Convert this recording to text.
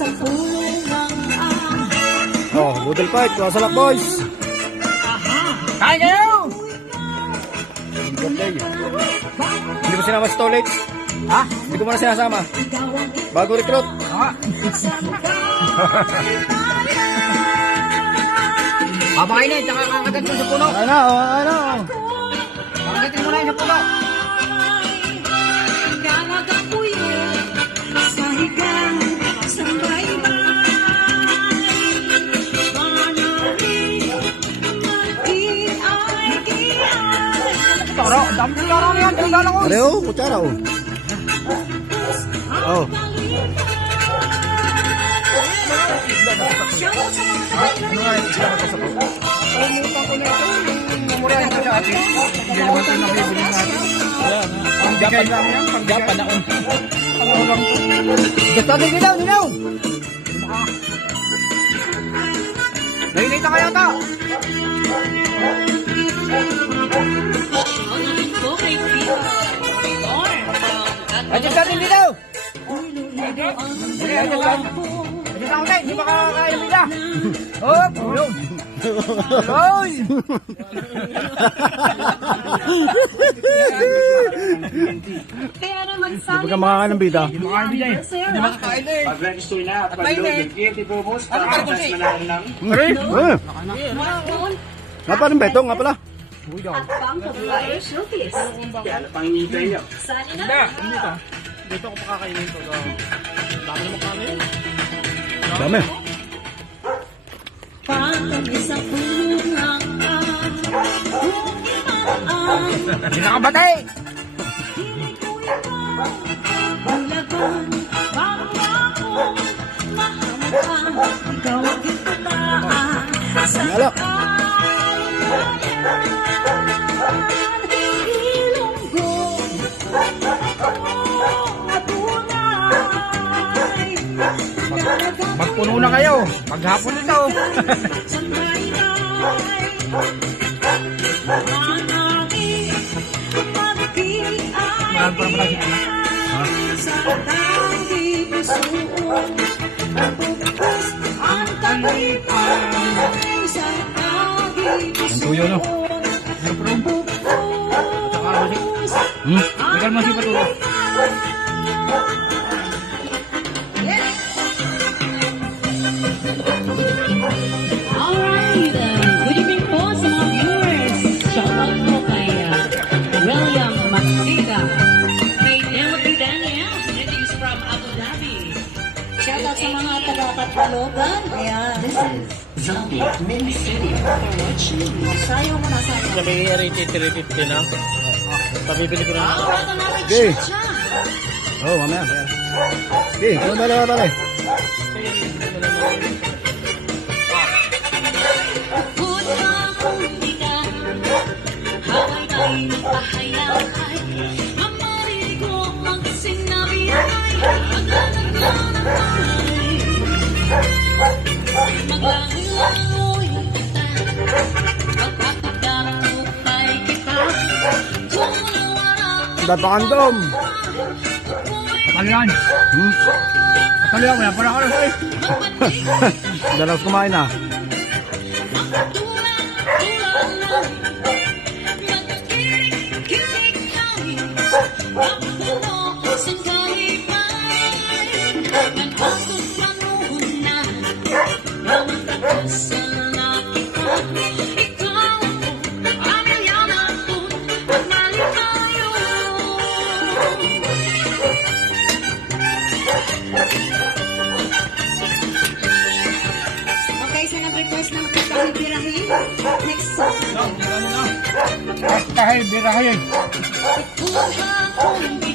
sa kulungan. Oh, budol fight. Kuha salak, boys. Kaya kayo! Hindi mo sinama sa toilets? Ha? Hindi ko muna sinasama. Bago recruit. Babakainin, tsaka kakagatin mo sa puno. Ano, ano? Kakagatin mo na yun sa puno. Sa higang, sa Tara, dami ng laro na yan. Tingnan ako. Are, oh, kutsara, oh. Oh. Umutan ko na ito. Mumurahin ko sa atin. Hindi naman ito nabibili natin. Pang-Japan lang yan. Pang-Japan na on. Gusto din nilaw, nilaw! Nainita kayo ito. Adjust natin nilaw! Adjust natin. Hindi ba kakakain nila? Hop! Ulong! Uloy! Kaya naman sa Hindi ka makakain ng bida. Hindi makakain eh. Pag-register na at pag-load ng guilty purpose para sa manalo ng Nga pa rin ba ito? Nga pala. at pang February showcase. kaya ano pang hinihintay niyo? Sali na. Dito ako pakakainin ito. Dami naman kami. Dami. Pagkami sa kulungan. Hindi nakabatay! Bulagan, bangako, mahamang, ikaw ang kitaan. Sa Alak. ilonggo, atunay. Magpuno na kayo. Maghapon ito. Sa baybay, manangin, Mahal pa naman natin. sa tanging pusoon, pagpupus ang kalipay sa tanging tuyo, no? pusoon, pagpupus Hindi ka naman si Patulo. Alright, good evening po sa mga viewers. Shoutout po kay William Magdiga, kay Timothy Daniel, greetings from Abu Dhabi. Shoutout sa mga taga-Katalogan. Ayan. Sayo mo na, sayo. Sabi rated 350 na. Pabibili ko na. Ito na may Okay. chat siya. Oh, mamaya. Okay, ano ba na pala? Good na kung di ka, haway tayo nagpahayakay. Mamarinig ko ang sinabi ay agad-agad. Maglangoy kita, magpapagdamukay kita. Kung wala Dapakandom. Kalian. Kalian mo yan. Para ka lang eh. Dalas kumain na. Okay, sa nag-request ng kapahibirahin, next song. Kahit birahin. Kung ako hindi